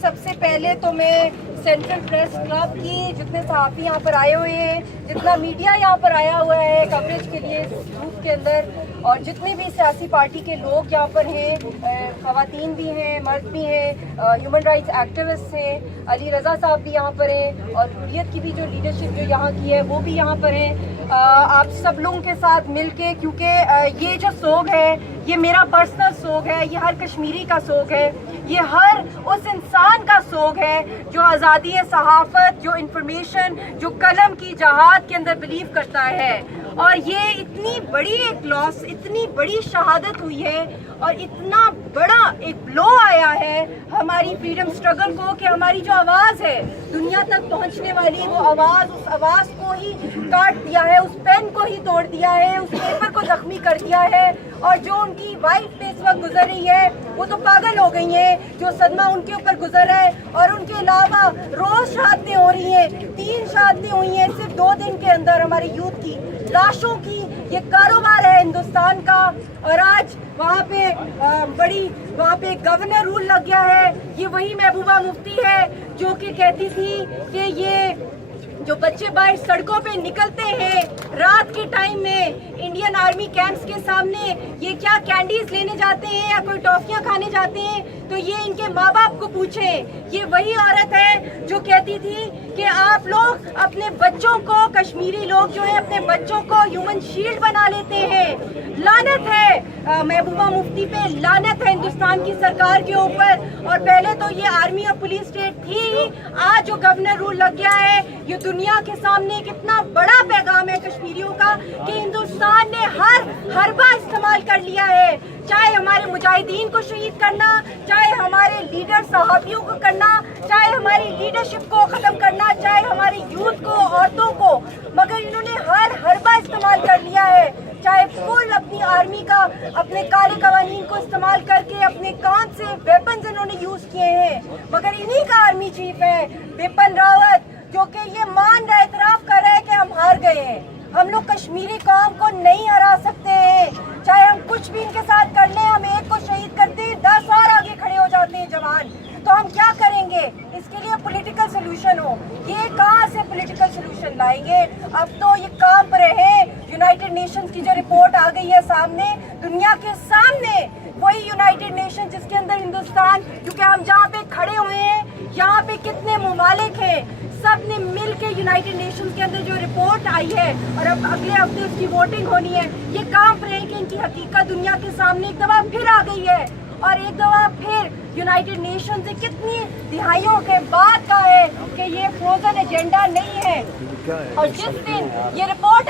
سب سے پہلے تو میں سینٹرل پریس کلب کی جتنے صحافی یہاں پر آئے ہوئے ہیں، جتنا میڈیا یہاں پر آیا ہوا ہے کوریج کے لیے اس گروپ کے اندر، اور جتنے بھی سیاسی پارٹی کے لوگ یہاں پر ہیں، خواتین بھی ہیں، مرد بھی ہیں، ہیومن رائٹس ایکٹیوسٹ ہیں، علی رضا صاحب بھی یہاں پر ہیں، اور حریت کی بھی جو لیڈرشپ جو یہاں کی ہے وہ بھی یہاں پر ہیں، آپ سب لوگوں کے ساتھ مل کے، کیونکہ یہ جو سوگ ہے یہ میرا پرسنل سوگ ہے، یہ ہر کشمیری کا سوگ ہے، یہ ہر اس انسان کا سوگ ہے جو آزادی صحافت، جو انفارمیشن، جو قلم کی جہاد کے اندر بلیو کرتا ہے. اور یہ اتنی بڑی ایک لاس، اتنی بڑی شہادت ہوئی ہے اور اتنا بڑا ایک بلو آیا ہے ہماری فریڈم سٹرگل کو کہ ہماری جو آواز ہے دنیا تک پہنچنے والی، وہ آواز، اس آواز کو ہی کاٹ دیا ہے، اس پین کو ہی توڑ دیا ہے، اس پیپر کو زخمی کر دیا ہے. اور جو ان کی وائف پہ اس وقت گزر رہی ہے وہ تو پاگل ہو گئی ہیں، جو صدمہ ان کے اوپر گزر رہا ہے. اور ان کے علاوہ روز شہادتیں ہو رہی ہیں، 3 شہادتیں ہوئی ہیں صرف 2 دن کے اندر ہمارے یوتھ کی لاشوں کی. یہ کاروبار ہے ہندوستان کا. اور آج وہاں پہ گورنر رول لگ گیا ہے. یہ وہی محبوبہ مفتی ہے جو کہ کہتی تھی کہ یہ جو بچے باہر سڑکوں پہ نکلتے ہیں رات کے ٹائم میں انڈین آرمی کیمپس کے سامنے، یہ کیا کینڈیز لینے جاتے ہیں یا کوئی ٹافیاں کھانے جاتے ہیں تو یہ ان کے ماں باپ کو پوچھیں. یہ وہی عورت ہے جو کہتی تھی کہ آپ لوگ اپنے بچوں کو، کشمیری لوگ جو ہیں اپنے بچوں کو ہیومن شیلڈ بنا لیتے ہیں. لعنت ہے محبوبہ مفتی پہ، لعنت ہے ہندوستان کی سرکار کے اوپر. اور پہلے تو یہ آرمی اور پولیس اسٹیٹ تھی ہی، آج جو گورنر رول لگ گیا ہے یہ دنیا کے سامنے کتنا بڑا پیغام ہے کشمیریوں کا کہ ہندوستان نے ہر حربہ استعمال کر لیا ہے، چاہے ہمارے مجاہدین کو شہید کرنا، چاہے ہمارے لیڈر صحافیوں کو کرنا، چاہے ہماری لیڈرشپ کو ختم کرنا، چاہے ہمارے یوتھ کو، عورتوں کو، مگر انہوں نے ہر حربہ استعمال کر لیا ہے. چاہے فل اپنی آرمی کا، اپنے کالے قوانین کو استعمال کر کے اپنے کون سے ویپنز انہوں نے یوز کیے ہیں. مگر انہی کا آرمی چیف ہے بپن راوت جو کہ یہ مان رہا، اعتراف کر رہا ہے کہ ہم ہار گئے ہیں. ہم لوگ کشمیری قوم کو نہیں ہرا سکتے ہیں، چاہے ہم کچھ بھی ان کے ساتھ کر لیں. ہم ایک کو شہید کرتے ہیں 10 اور آگے کھڑے ہو جاتے ہیں جوان. تو ہم کیا کریں گے؟ اس کے لیے پولیٹیکل سولوشن ہو. یہ کہاں سے پولیٹیکل سولوشن لائیں گے؟ اب تو یہ کام رہے. یونائٹڈ نیشنز کی جو رپورٹ آ گئی ہے سامنے، دنیا کے سامنے، وہی یونائٹڈ نیشن جس کے اندر ہندوستان، کیونکہ ہم جہاں پہ کھڑے ہوئے ہیں یہاں پہ کتنے ممالک ہیں، سب نے مل کے یونائٹڈ نیشنز کے اندر جو رپورٹ آئی ہے اور اب اگلے ہفتے اس کی ووٹنگ ہونی ہے. یہ کام رہے کہ ان کی حقیقت دنیا کے سامنے ایک دفعہ پھر آ گئی ہے. اور ایک دفعہ پھر یونائٹڈ نیشنز سے کتنی دہائیوں کے بعد کا ہے کہ یہ فروزن ایجنڈا نہیں ہے. اور جس دن یہ رپورٹ